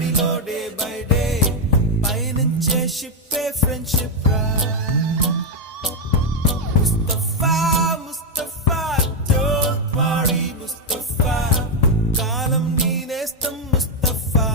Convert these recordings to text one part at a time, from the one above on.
ఒడిలో day by day పయనించే షిప్పే friendship రా ముస్తఫా ముస్తఫా డోంట్ వరీ ముస్తఫా కాలం నీ నేస్తం ముస్తఫా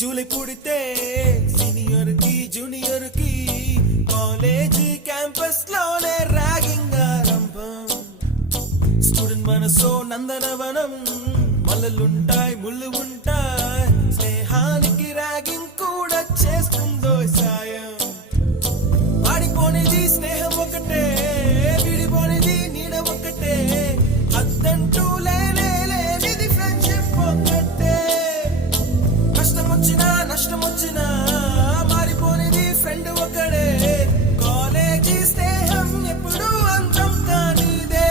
జూలై పుడితే సీనియర్ కి జూనియర్ కి కాలేజీ క్యాంపస్ లోనే ర్యాగింగ్ ఆరంభం స్టూడెంట్ మనసో నందనవనం మల్లలుంటాయి ముళ్ళు ఉంటాయి స్నేహానికి ర్యాగింగ్ కూడా చేస్తుందో సాయం ఆడిపోనిది స్నేహం ఒకటే విడిపోనిది నీడ ఒకటే అద్దంటూ లేనిది ఫ్రెండ్షిప్ ఒకటే నష్టం వచ్చినా మారిపోనిది ఫ్రెండ్ ఒకడే కాలేజీ స్నేహం ఎప్పుడు అంతం కానిదే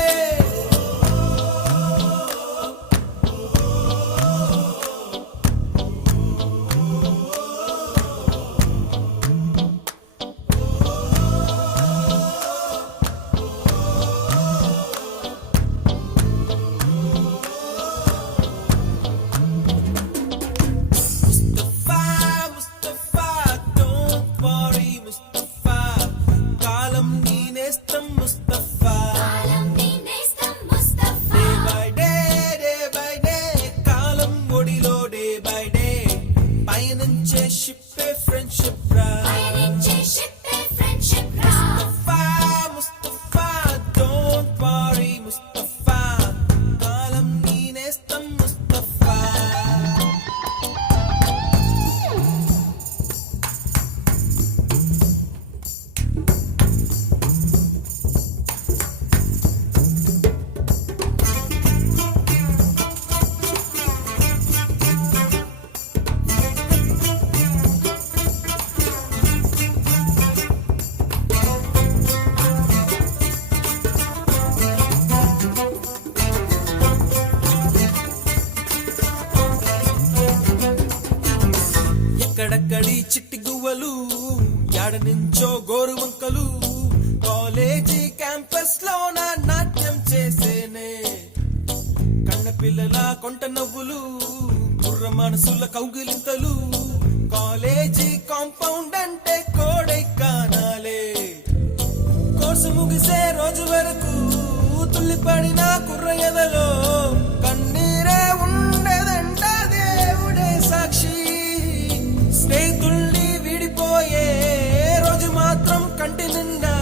షిప్పే ఫ్రెండ్షిప్ రా ముస్తఫా ముస్తఫా డోంట్ వరీ ముస్తఫా కాలం నీ నేస్తం ముస్తఫా ఎక్కడక్కడి చిట్టి గువ్వలు యాడ నుంచో గోరు వంకలు కాలేజీ క్యాంపస్ లోన నాట్యం చేసేనే కన్న పిల్లల కొంట నవ్వులు బుర్ర మనసుల కౌగిలింతలు కాలేజీ కాంపౌండ్ అంటే కోడై కానాలే కోర్సు ముగిసే రోజు వరకు తుల్లిపడిన కుర్ర ఎదలో కన్నీరే ఉండదంట దేవుడే సాక్షి స్నేహితుల్ని విడిపోయే రోజు మాత్రం కంటి నిండా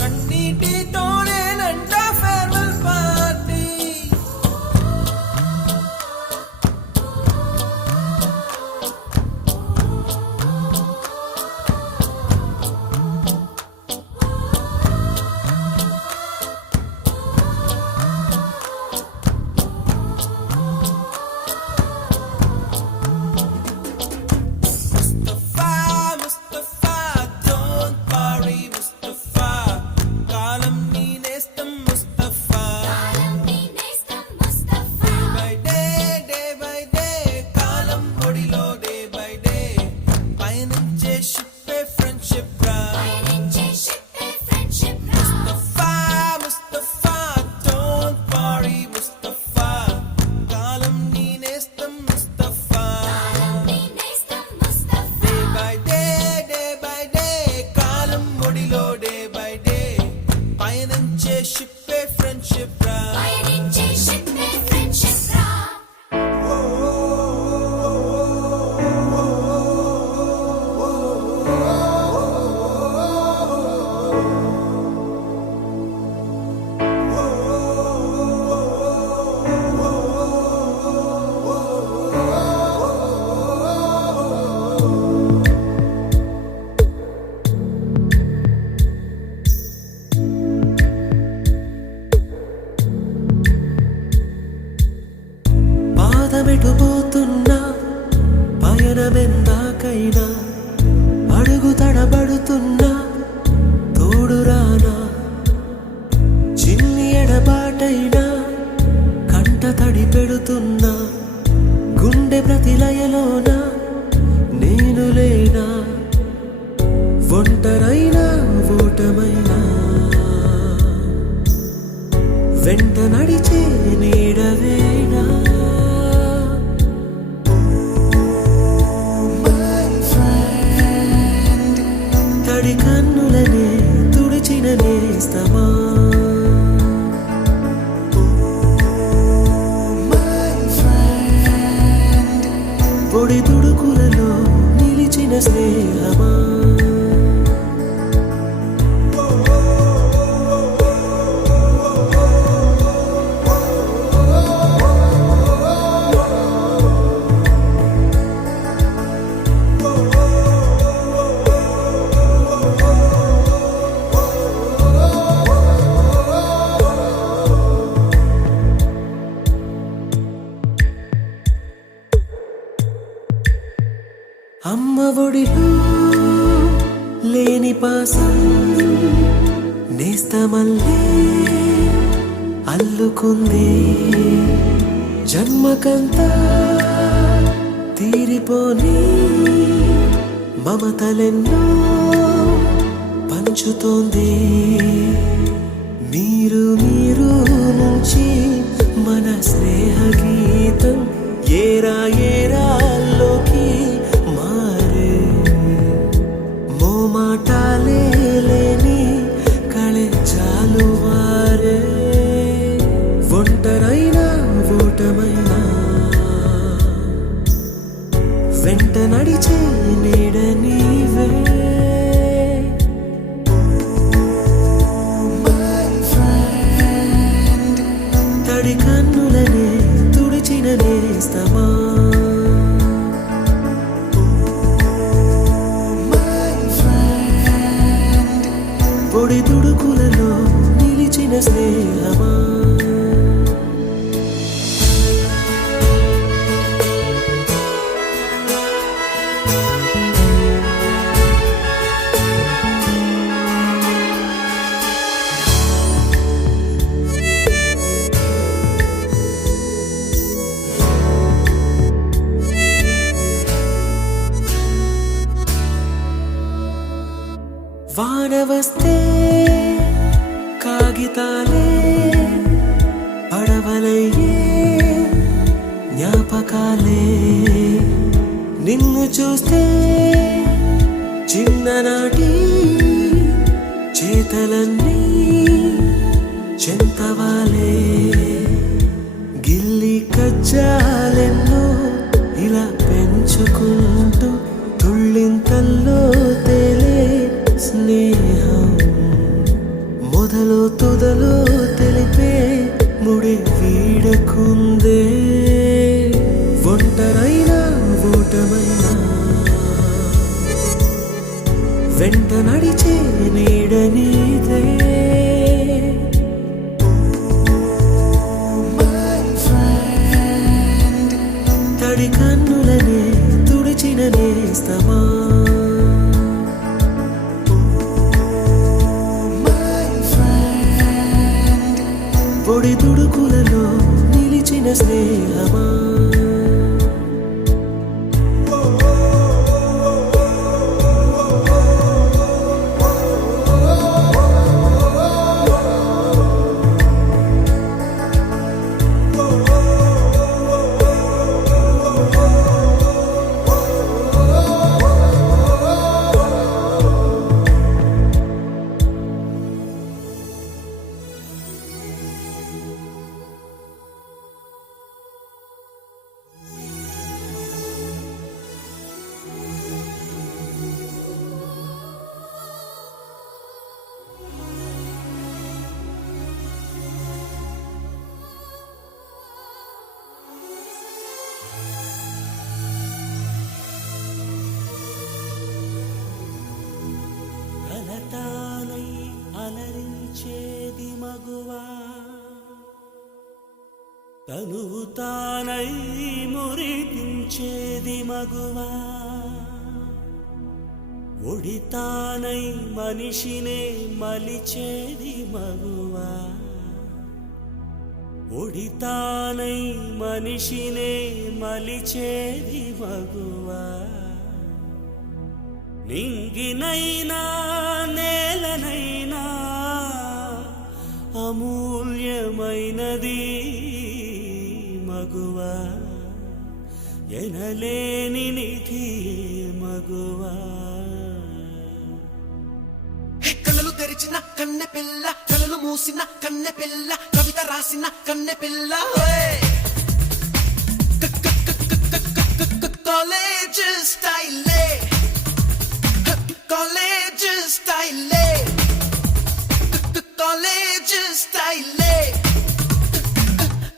కన్నీటితోనేనంట ఫేర్వెల్ పార్టీ తానెటు పోతున్నా పయనమెందాకైనా అడుగు తడబడుతున్నా తోడురానా చిన్ని ఎడబాటైనా కంట తడి పెడుతున్నా గుండె ప్రతిలయలోన నేను లేనా ఒంటరైనా ఓటమైనా వెంట నడిచే నీడవేనా తడి కన్నులనే తుడిచిన నేస్తమా పొడి తుడుకులలో నిలిచిన స్నేహమా అమ్మ ఒడిలో లేని పాసం నేస్తమల్లే అల్లుకుంది జన్మకంతా తీరిపోని మమతలెన్నో పంచుతోంది మీరు మీరు నుంచి మన స్నేహ గీతం ఏరా ఏరాల్లోకి మారే మోమాటాలే లేని కళెచ్చాలు వారే ఒంటరైనా ఓటమైనా వెంట నడిచే నీడ నీవే తడి కన్నులనే తుడిచిన నేస్తమా పొడి తుడుకులలో నిలిచిన స్నేహమా వాన వస్తే కాగితాలే పడవలయ్యే జ్ఞాపకాలే నిన్ను చూస్తే చిన్ననాటి చేతలన్నీ చెంతవాలే గిల్లి కజ్జాలెన్నో ఇలా పెంచుకుంటూ తుళ్ళింతల్లో తేలే స్నేహం మొదలు తుదలు తెలిపే ముడి వీడకుందే ఒంటరైనా ఓటమైనా వెంట నడిచే నీడ నీదే తడి కన్నులనే తుడిచిన నేస్తమా పొడి తుడుకులలో నిలిచిన స్నేహమా తనువు తానై మురిపించేది మగువా ఒడితానై మనిషినే మలిచేది మగువా ఒడితానై మనిషినే మలిచేది మగువా నింగినైనా నేలనైనా అమూల్యమైనది మగువా ఎనలేని నిధి మగువా కళ్ళలు తెరిచిన కన్నె పిల్ల కళ్ళలు మూసిన కన్నె పిల్ల కవిత రాసిన కన్నె పిల్ల కాలేజ్ స్టైలే కాలేజ్ స్టైలే కాలేజ్ స్టైలే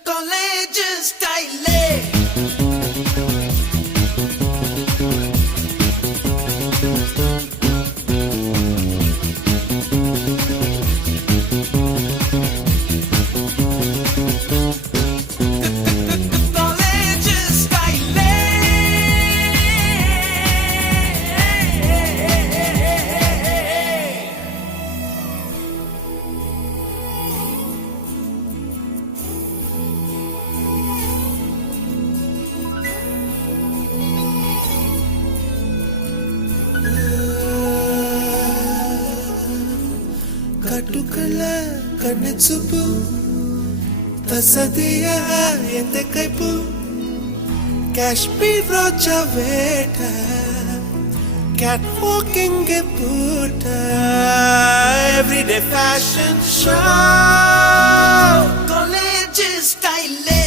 కాలేజ్ స్టైలే కట్టుకల కన్నె చూపు తసదియ ఎంతకైపు కాశ్మీర్ రోజా వేట క్యాట్ వాకింగ్ పూట ఎవ్రీడే ఫ్యాషన్ షో కాలేజ్ స్టైలే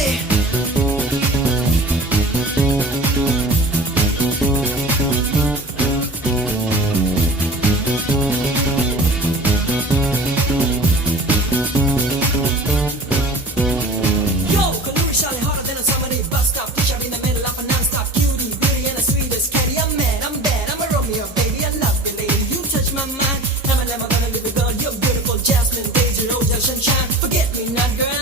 Forget me not, girl.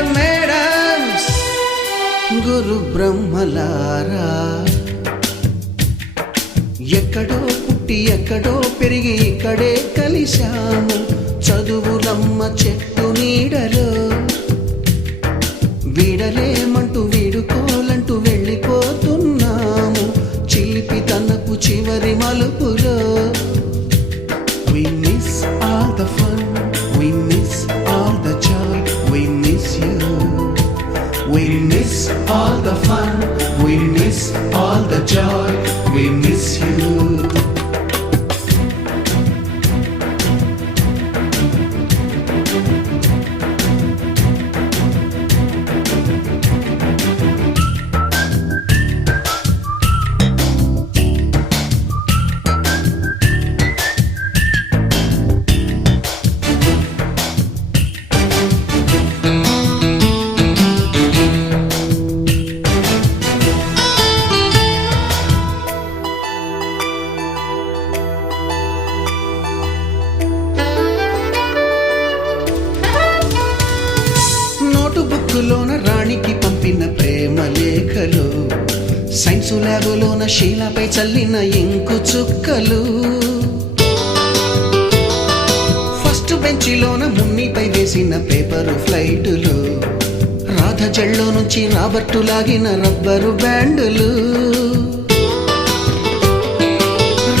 Dear madams, గురు బ్రహ్మలారా, ఎక్కడో పుట్టి ఎక్కడో పెరిగి ఇక్కడే కలిశాము చదువులమ్మ చెట్టు నీడలో. వీడలేమంటూ వీడుకోలంటూ వెళ్ళిపోతున్నాము చిలిపి తనపు చివరి మలుపులో. We miss all the fun, we miss all the joy, we miss you. We miss all the fun, we miss all the joy, we miss you. బుక్కులోన రాణికి పంపిన ప్రేమ లేఖలు, సైన్సు ల్యాబులోన శీలపై చల్లిన ఇంకు చుక్కలు, ఫస్ట్ బెంచిలోన మున్నిపై వేసిన పేపరు ఫ్లైటులు, రాధ జల్లో నుంచి రాబర్టు లాగిన rubber బ్యాండులు,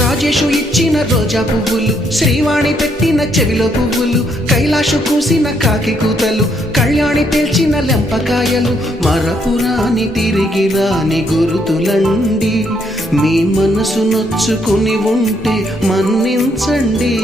Rajesh ఇచ్చిన రోజా పువ్వులు, శ్రీవాణి పెట్టిన చెవిలో పువ్వులు, కైలాషు కూసిన కాకి కూతలు, కళ్యాణి పేల్చిన లెంపకాయలు, మరపురాని తిరిగి రాని గురుతులండి. మీ మనసు నొచ్చుకుని ఉంటే మన్నించండి.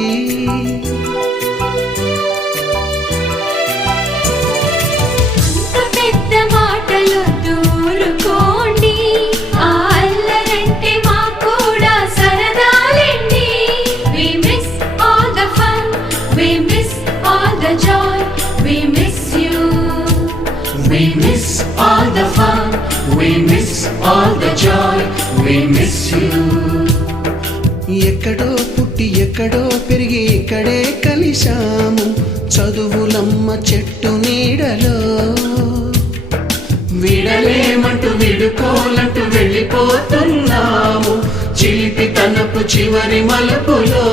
We miss all the fun, we miss all the joy, we miss you. ఎక్కడో పుట్టి ఎక్కడో పెరిగి ఇక్కడే కలిశాము చదువులమ్మ చెట్టు నీడలో. విడలేమంటూ విడుకోలంటూ వెళ్ళిపోతున్నాము చిలిపి తనపు చివరి మలుపులో.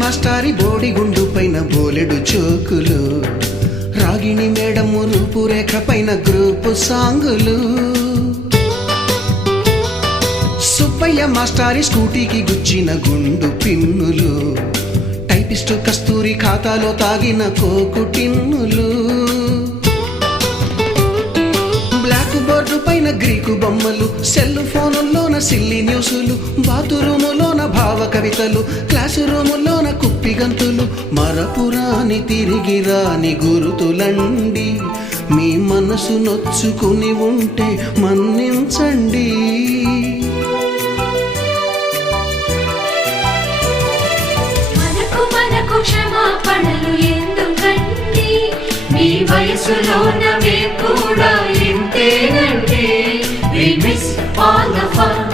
మాస్టారి బోడిగుండు పైన బోలెడు చోకులు, రాగిణి మేడము రూపురేఖ పైన గ్రూపు సాంగులు, సుబ్బయ్య మాస్టారి స్కూటీకి గుచ్చిన గుండు పిన్నులు, టైపిస్టు కస్తూరి ఖాతాలో తాగిన కోకు టిన్నులు, బ్లాక్ బోర్డు పైన గ్రీకు బొమ్మలు, సెల్ ఫోనుల్లోన సిల్లి న్యూసులు, బాతురూములోన భావ కవితలు, క్లాసు రూములోన కుప్పి గంతులు, మరపురాని తిరిగి రాని గురుతులండి. మీ మనసు నొచ్చుకుని ఉంటే మన్నించండి. మనకు క్షమాపణలు ఎందుకండి, మీ వయసులోన మేము కూడా ఇంతేనండి. We miss all the fun,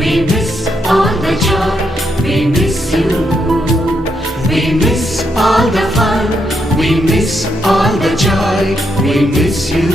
we miss all the joy, we miss you. We miss all the fun, we miss all the joy, we miss you.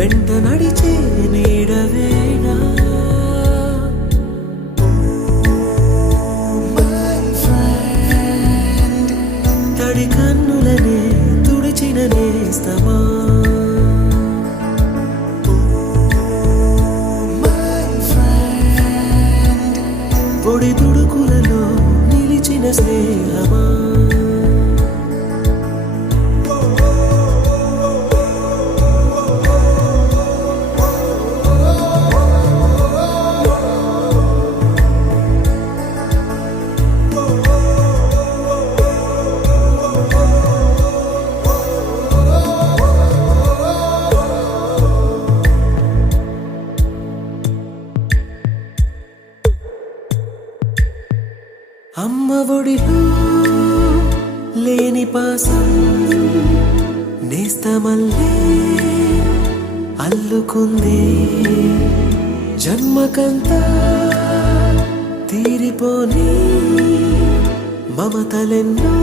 వెంట నడిచే నీడవేనా తడి కన్నులనే తుడిచిన నేస్తమా పొడి తుడుకులలో నిలిచిన స్నేహమా అమ్మ ఒడిలో లేని పాసం నేస్తమల్లే అల్లుకుంది జన్మకంతా తీరిపోని మమతలెన్నో